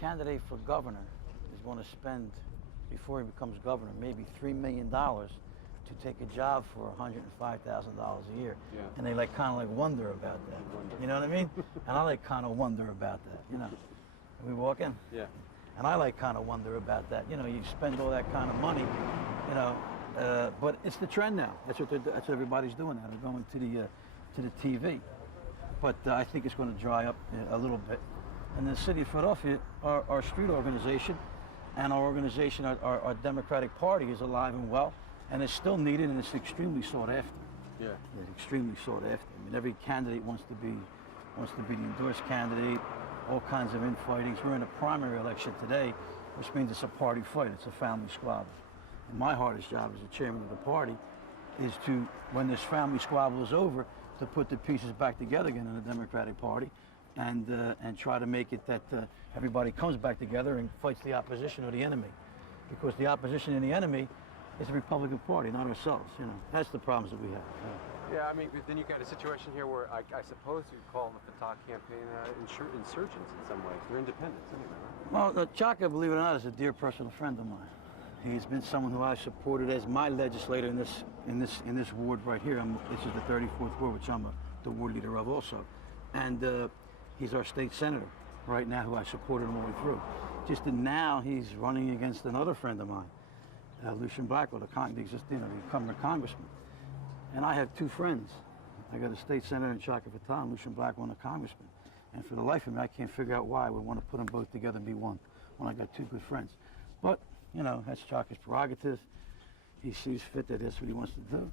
candidate for governor is going to spend, before he becomes governor, maybe $3 million to take a job for $105,000 a year. Yeah. And they like kind of like wonder about that. You know what I mean? And I like kind of wonder about that, you know. Are we walking? Yeah. And I like kind of wonder about that. You know, you spend all that kind of money, you know, but it's the trend now. That's what everybody's doing now. They're going to the TV. But I think it's going to dry up a little bit. And the city of Philadelphia, our street organization and our organization, our Democratic Party is alive and well, and it's still needed, and it's extremely sought after. Yeah. It's extremely sought after. I mean, every candidate wants to be the endorsed candidate. All kinds of infightings. We're in a primary election today, which means it's a party fight. It's a family squabble. And my hardest job as the chairman of the party is to, when this family squabble is over, to put the pieces back together again in the Democratic Party, and try to make it that everybody comes back together and fights the opposition or the enemy, because the opposition and the enemy is the Republican Party, not ourselves. You know, that's the problems that we have. Yeah, I mean, then you've got a situation here where I suppose you'd call the Fatah campaign insurgents in some ways. They're independents anyway, right? Well, Chaka, believe it or not, is a dear personal friend of mine. He's been someone who I supported as my legislator in this ward right here. This is the 34th ward, which I'm the ward leader of also. And he's our state senator right now, who I supported him all the way through. Just that now he's running against another friend of mine, Lucian Blackwell, the incumbent congressman. And I have two friends. I got a state senator in Chaka Fatah and Lucian Blackwell, a congressman. And for the life of me, I can't figure out why I would want to put them both together and be one when I got two good friends. But, you know, that's Chaka's prerogative. He sees fit that that's what he wants to do.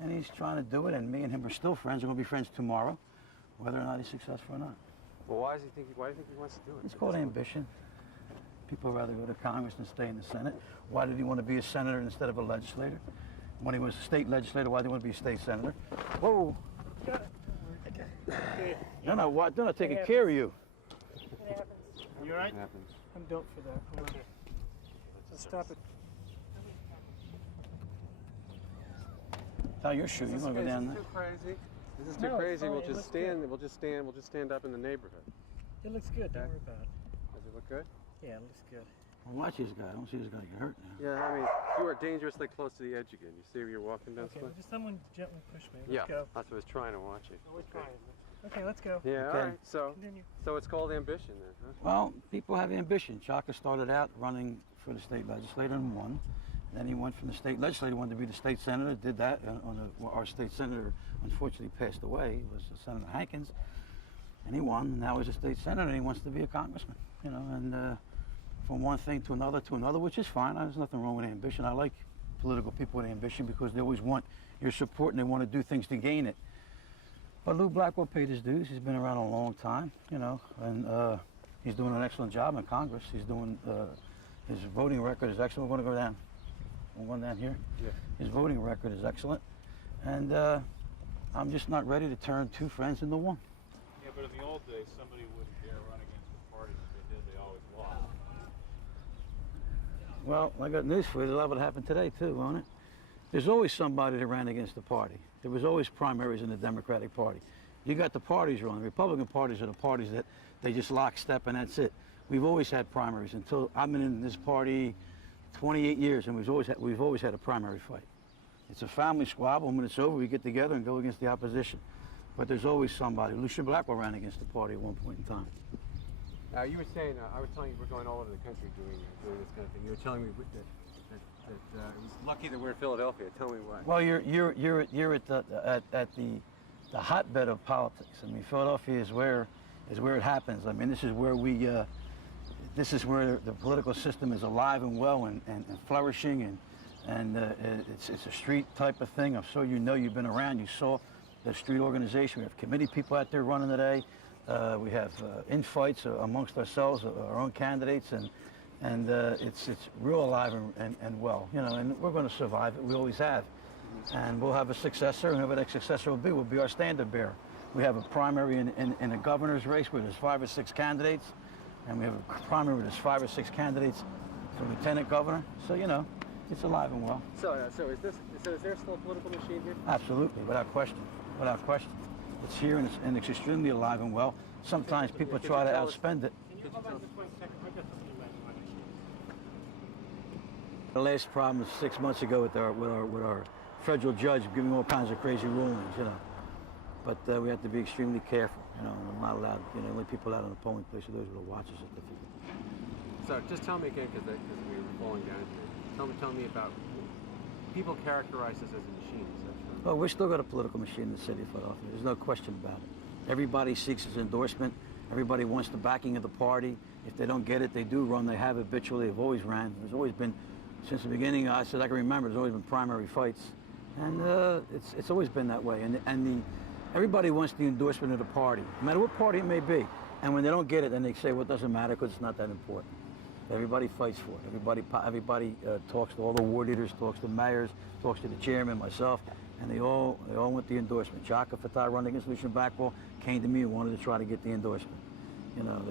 And he's trying to do it, and me and him are still friends. We're going to be friends tomorrow, whether or not he's successful or not. Well, why do you think he wants to do it? It's called ambition. People rather go to Congress than stay in the Senate. Why did he want to be a senator instead of a legislator? When he was a state legislator, why did he want to be a state senator? Whoa! No, why? They're not taking care of you. It happens. You all right? It happens. I'm built for that. Hold on. Let's stop it. Tie your shoe. You want to go down This there? is too crazy. This is too No, crazy. it's We'll fine. just It stand. looks We'll just stand up in the neighborhood. It looks good. Don't worry about it. Does it look good? Yeah, it looks good. Well, watch this guy. I don't see this guy get hurt now. Yeah, I mean, you are dangerously close to the edge again. You see where you're walking down? Okay, well, just someone gently push me. Let's Yeah, go. that's what I was trying to watch you. Always trying. Okay, let's go. Yeah, Okay. all right. So Continue. it's called ambition then, huh? Well, people have ambition. Chaka started out running for the state legislator and won. Then he went from the state legislator, wanted to be the state senator, did that. Our state senator unfortunately passed away. It was Senator Hankins. And he won. Now he's a state senator and he wants to be a congressman. You know, and from one thing to another, which is fine. There's nothing wrong with ambition. I like political people with ambition because they always want your support and they want to do things to gain it. But Lou Blackwell paid his dues. He's been around a long time, you know, and he's doing an excellent job in Congress. He's doing, his voting record is excellent. We're going to go down. We're going down here. Yeah. His voting record is excellent. And I'm just not ready to turn two friends into one. Yeah, but in the old days, somebody wouldn't dare run against the party. If they did, they always lost. Well, I got news for you. That would happen today, too, won't it? There's always somebody that ran against the party. There was always primaries in the Democratic Party. You got the parties wrong. The Republican parties are the parties that they just lockstep and that's it. We've always had primaries until I've been in this party 28 years, and we've always had a primary fight. It's a family squabble. When it's over, we get together and go against the opposition. But there's always somebody. Lucian Blackwell ran against the party at one point in time. You were saying, I was telling you we're going all over the country doing this kind of thing. You were telling me that it was lucky that we're in Philadelphia. Tell me why. Well, you're at the hotbed of politics. I mean, Philadelphia is where it happens. I mean, this is where this is where the political system is alive and well and flourishing, and it's a street type of thing. I'm sure you know, you've been around. You saw the street organization. We have committee people out there running today. We have infights amongst ourselves, our own candidates, and it's real alive and well, you know. And we're going to survive it. We always have, and we'll have a successor. And whoever that successor will be our standard bearer. We have a primary in a governor's race where there's 5 or 6 candidates, and we have a primary where there's 5 or 6 candidates for lieutenant governor. So you know, it's alive and well. So is there still a political machine here? Absolutely, without question, without question. It's here and it's extremely alive and well. Sometimes people try to outspend it. Can Hold on just 1 second. I got something to The last problem was 6 months ago with our federal judge giving all kinds of crazy rulings, you know. But we have to be extremely careful, you know. I'm not allowed, you know, only people out on the polling place are those with a watcher certificate. So just tell me again, because we were falling down here. Tell me about people characterize this as a machine. Is that true? Well, we've still got a political machine in the city of Philadelphia. There's no question about it. Everybody seeks his endorsement. Everybody wants the backing of the party. If they don't get it, they do run. They have habitually. They've always ran. There's always been, since the beginning, I can remember, there's always been primary fights. And it's always been that way. Everybody wants the endorsement of the party, no matter what party it may be. And when they don't get it, then they say, well, it doesn't matter because it's not that important. Everybody fights for it. Everybody talks to all the ward leaders, talks to mayors, talks to the chairman, myself, and they all want the endorsement. Chaka Fatah running against Lucian Backwell came to me and wanted to try to get the endorsement. You know,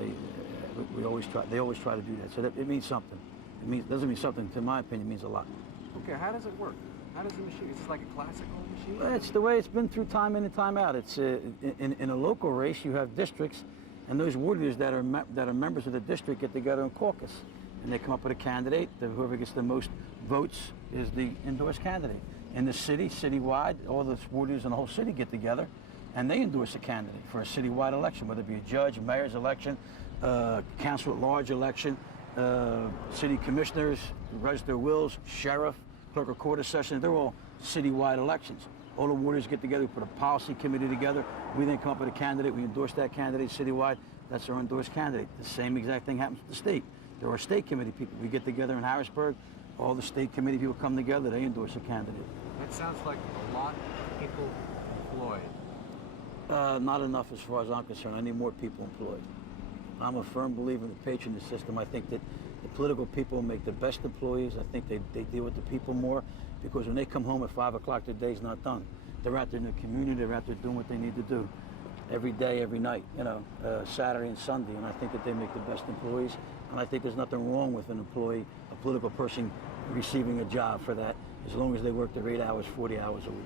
they always try to do that. So it means something. Doesn't mean something, to my opinion, it means a lot. Okay, how does it work? How does the machine? Is this like a classical machine? Well, it's the way it's been through time in and time out. It's in a local race, you have districts, and those ward leaders that are members of the district get together and caucus, and they come up with a candidate. Whoever gets the most votes is the endorsed candidate. In the city, citywide, all the ward leaders in the whole city get together, and they endorse a candidate for a citywide election, whether it be a judge, mayor's election, council at large election, city commissioners, register of wills, sheriff, clerk of court session. They're all citywide elections. All the warders get together, we put a policy committee together. We then come up with a candidate. We endorse that candidate citywide. That's our endorsed candidate. The same exact thing happens with the state. There are state committee people. We get together in Harrisburg. All the state committee people come together. They endorse a candidate. That sounds like a lot of people employed. Not enough as far as I'm concerned. I need more people employed. I'm a firm believer in the patronage system. I think that the political people make the best employees. I think they deal with the people more, because when they come home at 5 o'clock, their day's not done. They're out there in the community. They're out there doing what they need to do every day, every night, you know, Saturday and Sunday. And I think that they make the best employees. And I think there's nothing wrong with an employee, a political person, receiving a job for that, as long as they work their 8 hours, 40 hours a week,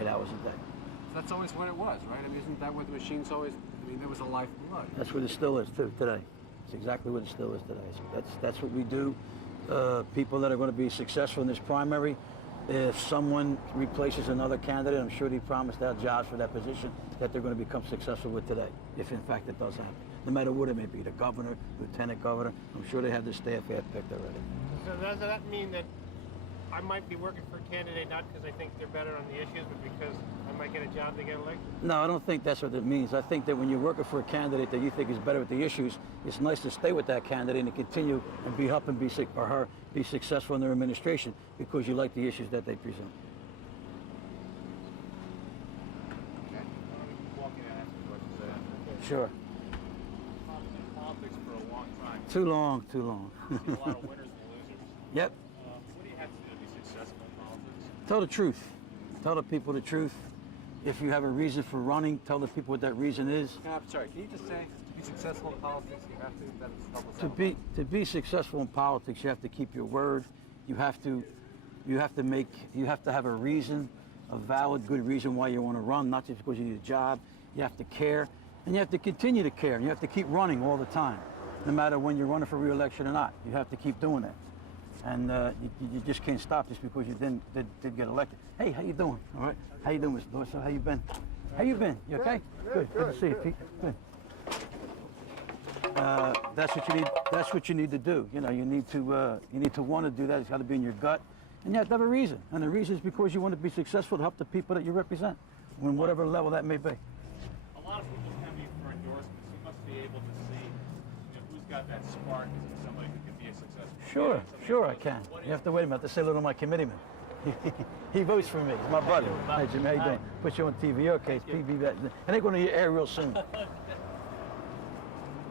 8 hours a day. So that's always what it was, right? I mean, isn't that what the machine's always? I mean, there was a lifeblood. That's what it still is today. It's exactly what it still is today. So that's what we do. People that are going to be successful in this primary, if someone replaces another candidate, I'm sure they promised out jobs for that position that they're going to become successful with today, if in fact it does happen. No matter what it may be, the governor, lieutenant governor, I'm sure they have the staff picked already. So does that mean that I might be working for a candidate not because I think they're better on the issues, but because I might get a job to get elected? No, I don't think that's what it means. I think that when you're working for a candidate that you think is better with the issues, it's nice to stay with that candidate and continue and be successful in their administration because you like the issues that they present. Okay. Walk in and ask me questions. Sure. In politics for a long time. Too long, too long. You've seen a lot of winners and losers. Yep. What do you have to do to be successful in politics? Tell the truth. Tell the people the truth. If you have a reason for running, tell the people what that reason is. No, I'm sorry. Can you just say, to be successful in politics, you have to help us To be successful in politics, you have to keep your word. You have to have a reason, a valid, good reason why you want to run, not just because you need a job. You have to care, and you have to continue to care, and you have to keep running all the time, no matter when you're running for re-election or not. You have to keep doing that, and you just can't stop just because you did get elected. Hey, how you doing? All right. How you doing, Mr. Dorsey? How you been? How you been? You okay? Good. Good to see you, Pete. Good. That's what you need. That's what you need to do. You know, you need to want to do that. It's got to be in your gut, and you have to have a reason. And the reason is because you want to be successful to help the people that you represent, on whatever level that may be. A lot of people come in for endorsements. You must be able to see, who's got that spark. Is it somebody who can be a successful? Sure, I can. You have to wait a minute. I have to say hello to my committeeman. He votes for me. He's my buddy. Hi, Jimmy. How you doing? Put you on TV. Okay, it's PV. And they're going to air real soon.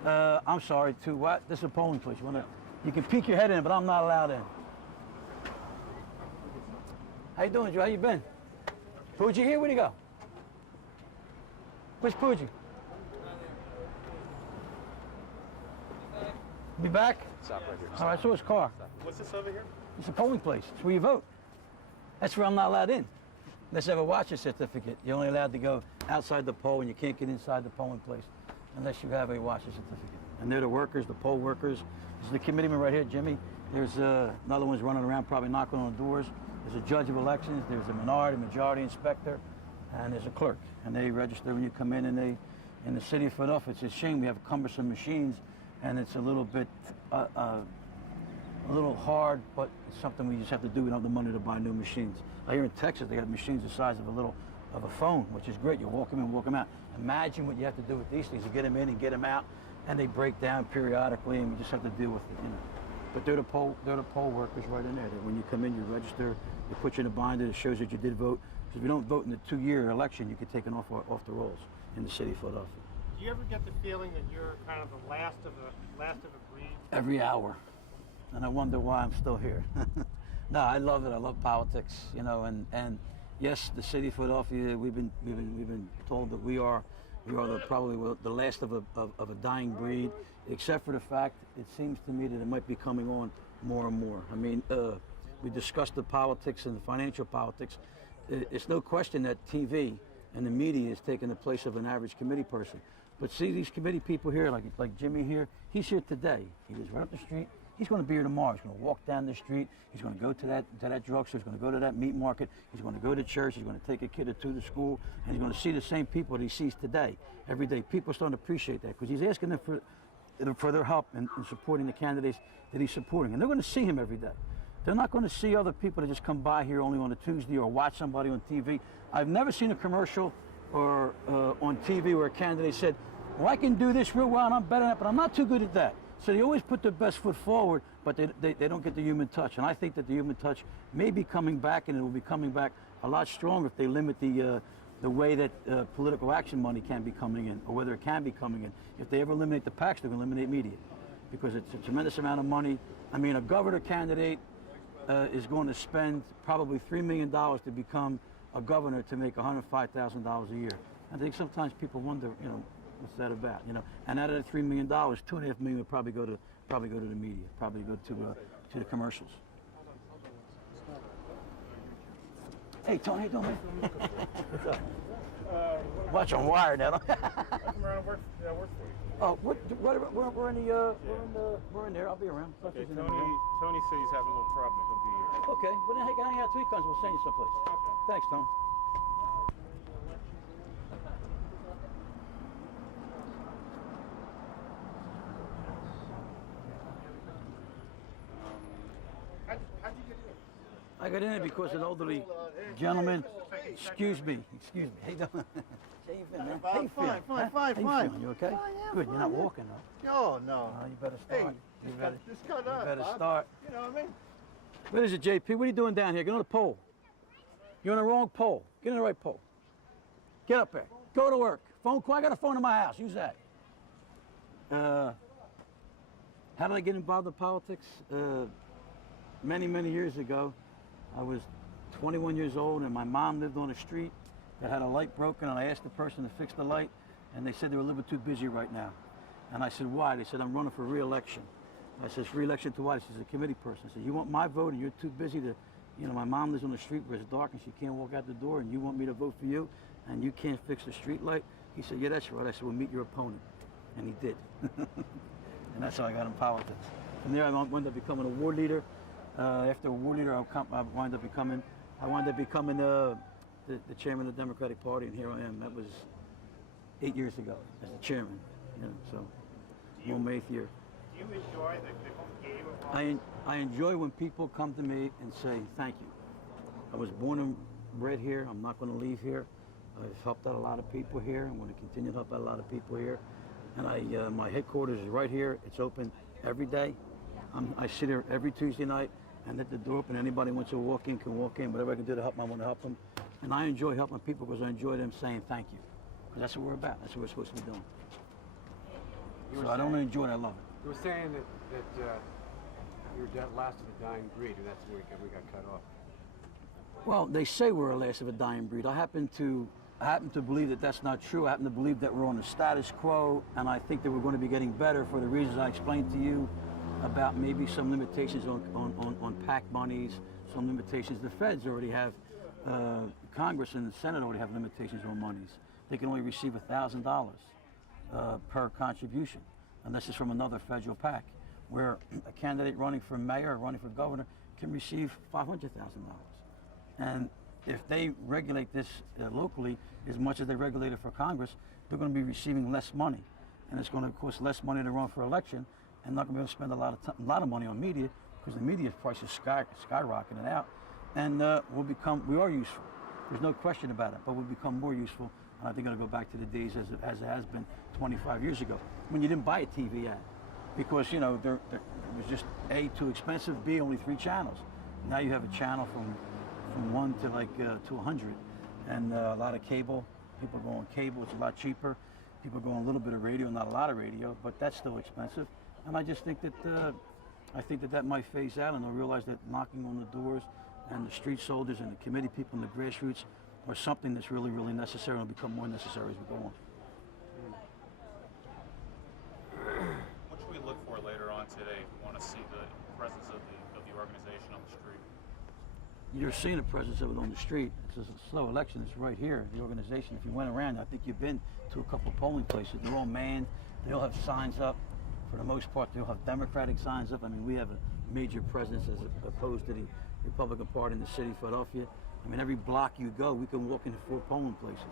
I'm sorry, to what? This is a polling place. You can peek your head in, but I'm not allowed in. How you doing, Joe? How you been? Pooji here? Where'd he go? Where's Pooji? Be back? Stop right here. All right, so his car. What's this over here? It's a polling place. It's where you vote. That's where I'm not allowed in. Unless you have a watcher certificate. You're only allowed to go outside the poll, and you can't get inside the polling place unless you have a watcher certificate. and they're the workers, the poll workers. This is the committeeman right here, Jimmy. There's another one's running around, probably knocking on doors. There's a judge of elections. There's a minority, majority inspector, and there's a clerk. And they register when you come in. And they, in the city of Philadelphia, it's a shame we have cumbersome machines, and it's a little bit, a little hard, but it's something we just have to do. We don't have the money to buy new machines. I hear in Texas they got machines the size of a phone, which is great. You walk them in, walk them out. Imagine what you have to do with these things. You get them in and get them out, and they break down periodically, and we just have to deal with it, you know. But they're the poll workers right in there. That when you come in, you register, they put you in a binder that shows that you did vote. Because if you don't vote in the 2-year election, you get taken off the rolls in the city of Philadelphia. Do you ever get the feeling that you're kind of the last of a breed? Every hour, and I wonder why I'm still here. No, I love it. I love politics, you know, and yes, the city of Philadelphia. We've been told that we are probably the last of a dying breed, except for the fact it seems to me that it might be coming on more and more. I mean, we discussed the politics and the financial politics. It's no question that TV and the media is taking the place of an average committee person. But see these committee people here, like Jimmy here, he's here today. He was right up the street. He's going to be here tomorrow. He's going to walk down the street. He's going to go to that drugstore. He's going to go to that meat market. He's going to go to church. He's going to take a kid or two to school, and he's going to see the same people that he sees today, every day. People are starting to appreciate that because he's asking them for their help in supporting the candidates that he's supporting, and they're going to see him every day. They're not going to see other people that just come by here only on a Tuesday or watch somebody on TV. I've never seen a commercial or on TV where a candidate said, well, I can do this real well and I'm better at it, but I'm not too good at that. So they always put their best foot forward, but they don't get the human touch. And I think that the human touch may be coming back, and it will be coming back a lot stronger if they limit the way that political action money can be coming in, or whether it can be coming in. If they ever eliminate the PACs, they're going to eliminate media, because it's a tremendous amount of money. I mean, a governor candidate is going to spend probably $3 million to become a governor to make $105,000 a year. I think sometimes people wonder, you know, what's that about, you know? And out of that $3 million, $2.5 million would probably go to the media, probably go to the commercials. Hey, Tony, how you doing, man? What's up? Watch on wire now. I come around and work for you. Oh, we're in there. I'll be around. Okay, Tony said he's having a little problem. He'll be here. Okay, well then hang out till he comes. We'll send you someplace. Okay. Thanks, Tom. How'd you get in? I got in there because an elderly gentleman. Excuse me. Hey, how you feeling, man? How you feeling? Fine. How you feeling? You okay? Oh, yeah, Good. You're not fine, yeah. walking though. No. You better start. You better Bob. start. You know what I mean? What is it, JP? What are you doing down here? Get on the pole. You're on the wrong pole. Get on the right pole. Get up there. Go to work. Phone call. I got a phone in my house. Use that. How did I get involved in politics? Many years ago, I was 21 years old, and my mom lived on a street that had a light broken, and I asked the person to fix the light, and they said they were a little bit too busy right now. And I said, why? They said, I'm running for re-election. I said, re-election to what? He says, a committee person. I said, you want my vote, and you're too busy to, you know, my mom lives on the street where it's dark and she can't walk out the door, and you want me to vote for you, and you can't fix the street light? He said, yeah, that's right. I said, well, meet your opponent. And he did. And that's how I got in politics. From there, I wound up becoming a ward leader. After a ward leader, I wound up becoming the chairman of the Democratic Party, and here I am. That was 8 years ago as the chairman. You know, so on my 8th year. Do you enjoy the whole game of politics? I enjoy when people come to me and say thank you. I was born and bred here. I'm not going to leave here. I've helped out a lot of people here. I'm going to continue to help out a lot of people here. And my headquarters is right here. It's open every day. I sit here every Tuesday night and let the door open. Anybody wants to walk in can walk in. Whatever I can do to help them, I want to help them. And I enjoy helping people because I enjoy them saying thank you. Because that's what we're about. That's what we're supposed to be doing. So I don't enjoy it. I love it. You were saying that you were last of the dying breed, and that's where we got cut off. Well, they say we're a last of a dying breed. I happen to believe that that's not true. I happen to believe that we're on the status quo, and I think that we're going to be getting better for the reasons I explained to you about maybe some limitations on PAC monies, some limitations. The feds already have, Congress and the Senate already have limitations on monies. They can only receive $1,000 per contribution. unless it's from another federal PAC, where a candidate running for mayor or running for governor can receive $500,000. And if they regulate this locally as much as they regulate it for Congress, they're going to be receiving less money, and it's going to cost less money to run for election, and not going to be able to spend a lot of money on media because the media price is skyrocketing out, and we are useful. There's no question about it, but we'll become more useful, and I think it'll go back to the days as it has been 25 years ago, when you didn't buy a TV ad because it was just A, too expensive, B, only 3 channels. Now you have a channel from 1 to to 100, and a lot of cable. People go on cable; it's a lot cheaper. People go on a little bit of radio, not a lot of radio, but that's still expensive. And I just think that that might phase out, and they'll realize that knocking on the doors and the street soldiers and the committee people and the grassroots are something that's really, really necessary, and will become more necessary as we go on. What should we look for later on today if we want to see the presence of the organization on the street? You're seeing the presence of it on the street. It's a slow election. It's right here, the organization. If you went around, I think you've been to a couple of polling places. They're all manned. They all have signs up. For the most part, they all have Democratic signs up. I mean, we have a major presence as opposed to the Republican Party in the city of Philadelphia. I mean, every block you go, we can walk into 4 polling places.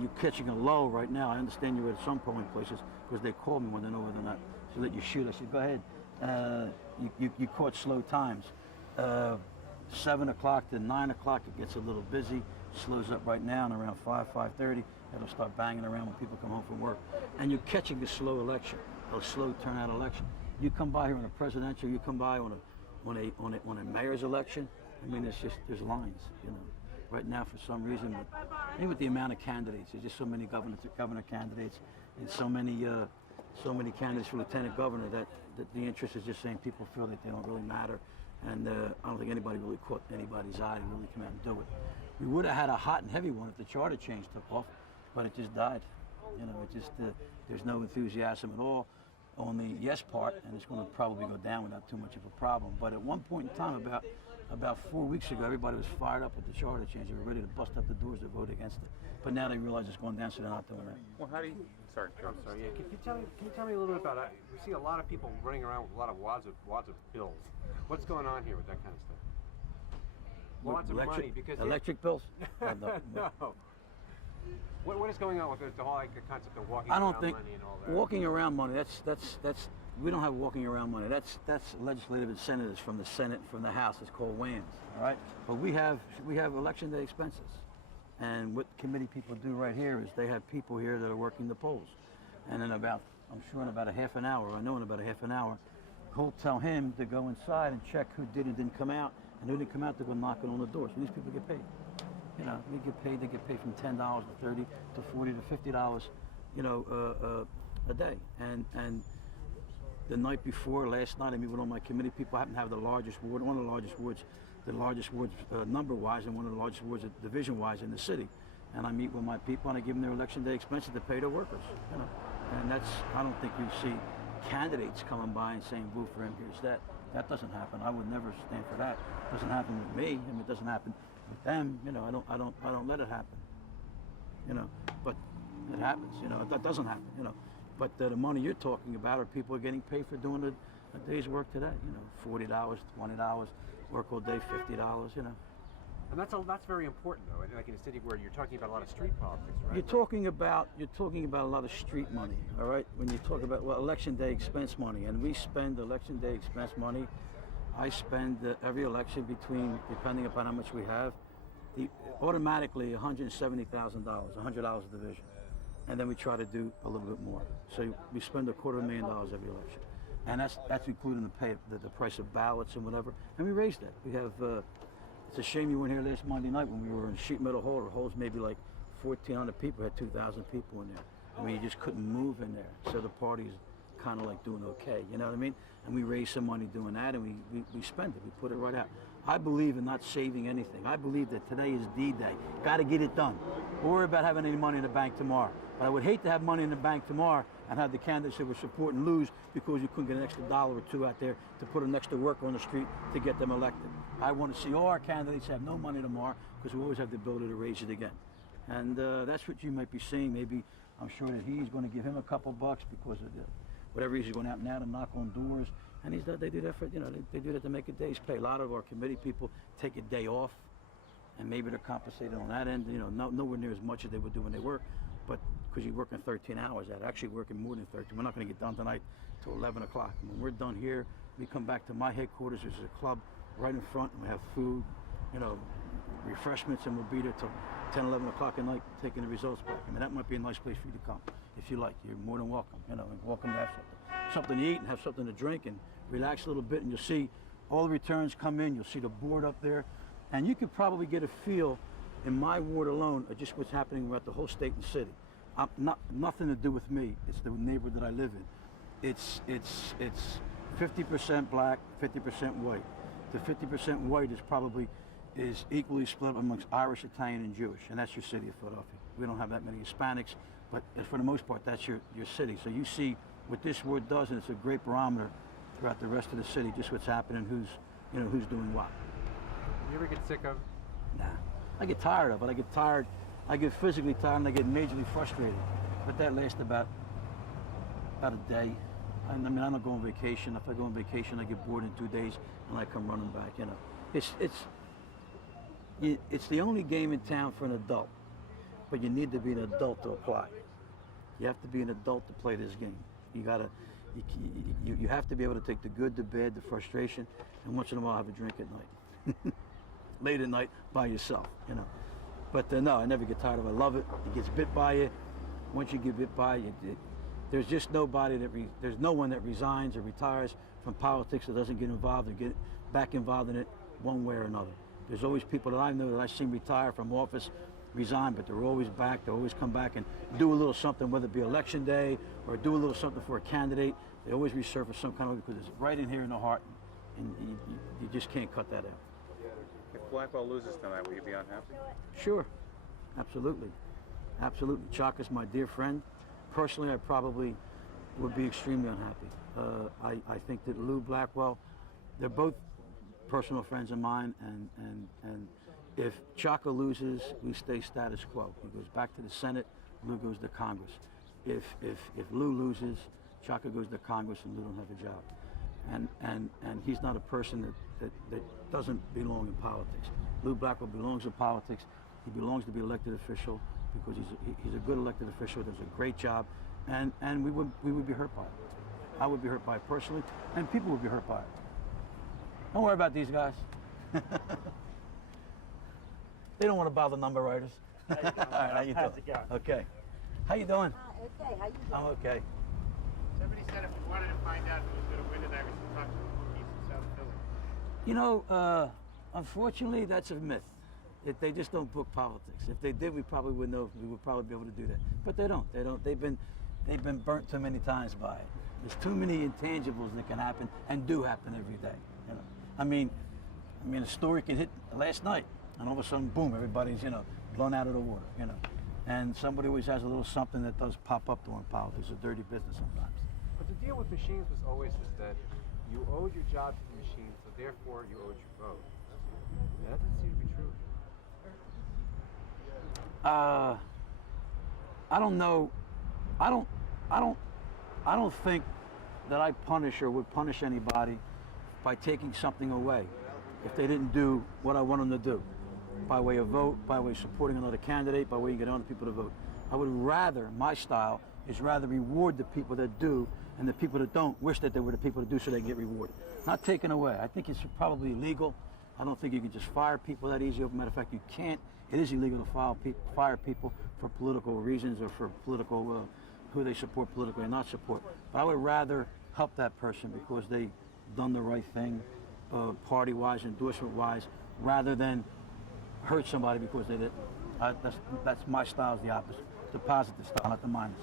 You're catching a lull right now. I understand you're at some polling places because they call me when they know whether or not to let you shoot. I said, go ahead. You caught slow times. 7 o'clock to 9 o'clock, it gets a little busy. Slows up right now, and around 5:30, it'll start banging around when people come home from work. And you're catching the slow election, a slow turnout election. You come by here on a presidential, you come by on a mayor's election. I mean, there's lines, right now for some reason. But maybe with the amount of candidates, there's just so many governor candidates, and so many candidates for lieutenant governor that the interest is just saying people feel that they don't really matter. And I don't think anybody really caught anybody's eye and really come out and do it. We would have had a hot and heavy one if the charter change took off, but it just died. There's no enthusiasm at all on the yes part, and it's going to probably go down without too much of a problem. But at one point in time, about 4 weeks ago, everybody was fired up with the charter change. They were ready to bust out the doors to vote against it. But now they realize it's going down, so they're not doing that. Well, how do you? Sorry, I'm sorry. Yeah. Can you tell me a little bit about? We see a lot of people running around with a lot of wads of bills. What's going on here with that kind of stuff? Lots of money because electric bills. No. What is going on with the whole concept of walking I don't around think money and all that? walking around money. That's we don't have walking around money. That's legislative incentives from the Senate, from the House. It's called WAMs. All right, but we have election day expenses, and what committee people do right here is they have people here that are working the polls, and in about a half an hour, he'll tell him to go inside and check who did and didn't come out, and who didn't come out to go knocking on the doors. And these people get paid. They get paid from $10 to $30 to $40 to $50, a day. And the night before, last night, I meet with all my committee people. I happen to have the largest ward, one of the largest wards number-wise, and one of the largest wards division-wise in the city. And I meet with my people, and I give them their election day expenses to pay their workers. And I don't think you see candidates coming by and saying, "Vote for him." Here's that. That doesn't happen. I would never stand for that. It doesn't happen with me. I mean, it doesn't happen with them. I don't let it happen. But it happens. That doesn't happen. But the money you're talking about are people are getting paid for doing a day's work today. $40, $20, work all day, $50. And that's very important, though. Like in a city where you're talking about a lot of street politics, right? You're talking about a lot of street money, all right? When you talk about election day expense money, and we spend election day expense money, I spend every election between, depending upon how much we have, automatically $170,000, $100 a division, and then we try to do a little bit more. So we spend $250,000 every election, and that's including the price of ballots and whatever. And we raised that. We have. It's a shame you weren't here last Monday night when we were in Sheet Metal Hall. The hall's maybe like 1,400 people, had 2,000 people in there. I mean, you just couldn't move in there. So the party's kind of like doing okay, you know what I mean? And we raised some money doing that, and we spend it. We put it right out. I believe in not saving anything. I believe that today is D-Day. Got to get it done. Don't worry about having any money in the bank tomorrow. But I would hate to have money in the bank tomorrow and have the candidates that we're supporting lose because you couldn't get an extra $1 or $2 out there to put an extra worker on the street to get them elected. I want to see all our candidates have no money tomorrow because we always have the ability to raise it again. And that's what you might be seeing. Maybe I'm sure that he's going to give him a couple bucks because of whatever he's going out now to knock on doors. And they do that for, they do that to make a day's pay. A lot of our committee people take a day off, and maybe they're compensated on that end, nowhere near as much as they would do when they work, but because you're working 13 hours, that actually working more than 13. We're not going to get done tonight till 11 o'clock. When we're done here, we come back to my headquarters. There's a club right in front, and we have food, refreshments, and we'll be there till 10, 11 o'clock at night taking the results back. I mean, that might be a nice place for you to come if you like. You're more than welcome, welcome to have something to eat and have something to drink and relax a little bit, and you'll see all the returns come in. You'll see the board up there, and you could probably get a feel in my ward alone of just what's happening throughout the whole state and city. Nothing to do with me. It's the neighborhood that I live in. It's 50% black, 50% white. The 50% white is equally split amongst Irish, Italian, and Jewish, and that's your city of Philadelphia. We don't have that many Hispanics, but for the most part, that's your city. So you see what this ward does, and it's a great barometer throughout the rest of the city, just what's happening, who's doing what. You ever get sick of? Nah, I get tired of it. I get physically tired, and I get majorly frustrated. But that lasts about a day. I don't go on vacation. If I go on vacation, I get bored in 2 days, and I come running back. It's the only game in town for an adult, but you need to be an adult to apply. You have to be an adult to play this game. You have to be able to take the good, the bad, the frustration, and once in a while have a drink at night. Late at night by yourself, But no, I never get tired of it. I love it. It gets bit by you. Once you get bit by you, there's just nobody there's no one that resigns or retires from politics that doesn't get involved or get back involved in it one way or another. There's always people that I know that I've seen retire from office, resign, but they're always back. They always come back and do a little something, whether it be election day or do a little something for a candidate. They always resurface some kind of, because it's right in here in the heart, and you just can't cut that out. If Blackwell loses tonight, will you be unhappy? Sure, absolutely. Chaka's my dear friend. Personally, I probably would be extremely unhappy. I think that Lou Blackwell, they're both personal friends of mine, and if Chaka loses, we stay status quo. He goes back to the Senate, Lou goes to Congress. If Lou loses, Chaka goes to Congress, and Lou don't have a job. And he's not a person that doesn't belong in politics. Lou Blackwell belongs in politics. He belongs to be elected official because he's a good elected official, does a great job, and we would be hurt by it. I would be hurt by it personally, and people would be hurt by it. Don't worry about these guys. They don't want to bother number writers. All right, how you doing? How's it going? Okay. How you doing? Okay, how you doing? I'm okay. Somebody said if we wanted to find out who was going to win tonight, we should talk to the bookies in South Philly. Unfortunately, that's a myth. They just don't book politics. If they did, we probably would know. We would probably be able to do that. But they don't. They've been burnt too many times by it. There's too many intangibles that can happen and do happen every day. I mean, a story can hit last night, and all of a sudden, boom, everybody's blown out of the water. And somebody always has a little something that does pop up during politics. It's a dirty business sometimes. But the deal with machines was always is that you owed your job to the machine, so therefore you owed your vote. That doesn't seem to be true. I don't know. I don't think that I punish or would punish anybody by taking something away if they didn't do what I want them to do, by way of vote, by way of supporting another candidate, by way of getting other people to vote. I would rather, my style is rather reward the people that do, and the people that don't wish that they were the people to do so they get rewarded. Not taken away. I think it's probably illegal. I don't think you can just fire people that easy. As a matter of fact, you can't. It is illegal to fire people for political reasons or for political, who they support politically and not support. But I would rather help that person because they done the right thing, party-wise, endorsement-wise, rather than hurt somebody because they didn't. That's my style is the opposite. The positive style, not the minus.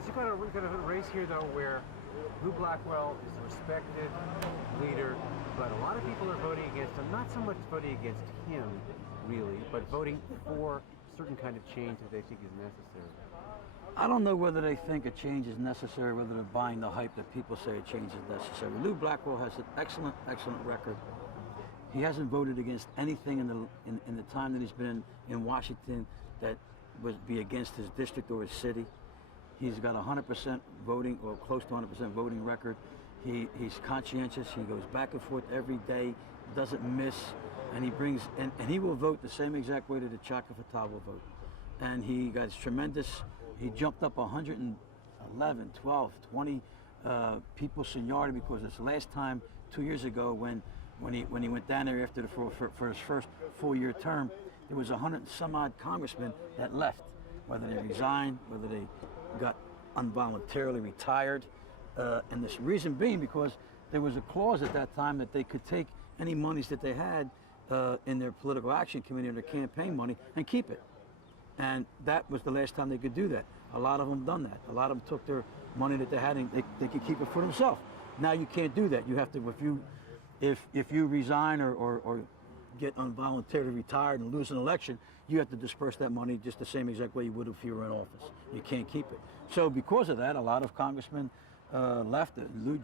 Is it going to a race here, though, where Lou Blackwell is a respected leader, but a lot of people are voting against him, not so much voting against him, really, but voting for a certain kind of change that they think is necessary? I don't know whether they think a change is necessary, whether they're buying the hype that people say a change is necessary. Lou Blackwell has an excellent record. He hasn't voted against anything in the time that he's been in Washington that would be against his district or his city. He's got 100% voting, or close to 100% voting record. He's conscientious. He goes back and forth every day, doesn't miss, and he brings, and he will vote the same exact way that the Chaka Fatah will vote. And he got tremendous, he jumped up 111, 12, 20 people seniority, because this last time, 2 years ago, when he went down there after for his first full-year term, there was 100 and some odd congressmen that left, whether they resigned, whether they got involuntarily retired, and this reason being because there was a clause at that time that they could take any monies that they had in their political action committee or their campaign money and keep it. And that was the last time they could do that. A lot of them done that. A lot of them took their money that they had and they could keep it for themselves. Now you can't do that. You have to, if you resign or get involuntarily retired and lose an election, you have to disperse that money just the same exact way you would if you were in office. You can't keep it. So because of that, a lot of congressmen left. Lou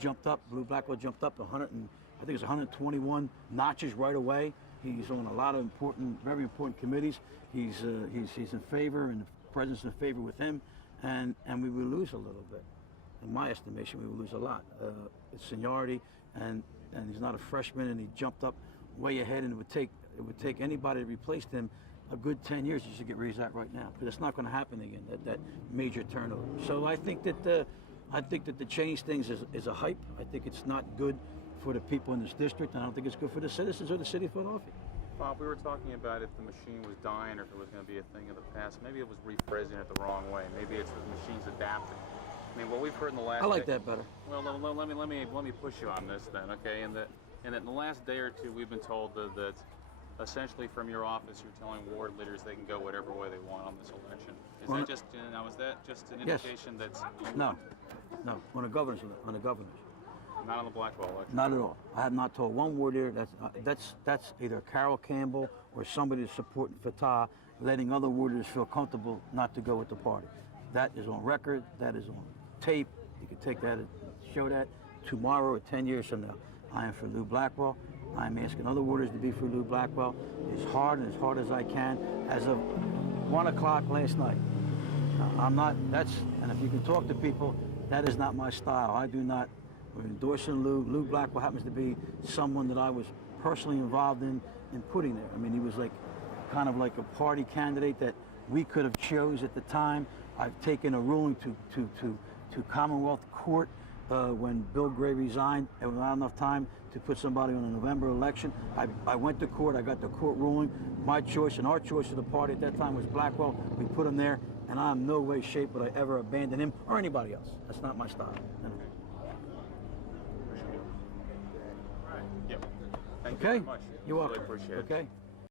Blackwell jumped up 100 and I think it's 121 notches right away. He's on a lot of important, very important committees. He's in favor, and the president's in favor with him, and we will lose a little bit. In my estimation, we will lose a lot. It's seniority, and he's not a freshman, and he jumped up way ahead, and it would take anybody to replace him a good 10 years. You should get where he's at right now, because it's not going to happen again. That major turnover. So I think that the change things is a hype. I think it's not good for the people in this district, and I don't think it's good for the citizens of the city of Philadelphia. Bob, we were talking about if the machine was dying or if it was going to be a thing of the past. Maybe it was rephrasing it the wrong way. Maybe it's the machine's adapting. I mean, what we've heard in the last. I like that better. Well, let me push you on this then, okay? And in the last day or two, we've been told that essentially from your office, you're telling ward leaders they can go whatever way they want on this election. Is that just an indication that's no, on the governor's. Not on the Blackwell election? Not at all. I have not told one word there. That's either Carol Campbell or somebody that's supporting Fatah, letting other warders feel comfortable not to go with the party. That is on record. That is on tape. You can take that and show that tomorrow or 10 years from now. I am for Lou Blackwell. I am asking other warders to be for Lou Blackwell as hard as I can. As of 1 o'clock last night, I'm not. And if you can talk to people, that is not my style. I do not. We're endorsing Lou. Lou Blackwell happens to be someone that I was personally involved in putting there. I mean, he was kind of like a party candidate that we could have chose at the time. I've taken a ruling to Commonwealth Court when Bill Gray resigned. There was not enough time to put somebody on a November election. I went to court. I got the court ruling. My choice and our choice of the party at that time was Blackwell. We put him there, and I'm in no way, shape would I ever abandon him or anybody else. That's not my style. Yep. Thank you Okay? very much. You're welcome. Really appreciate it. Okay?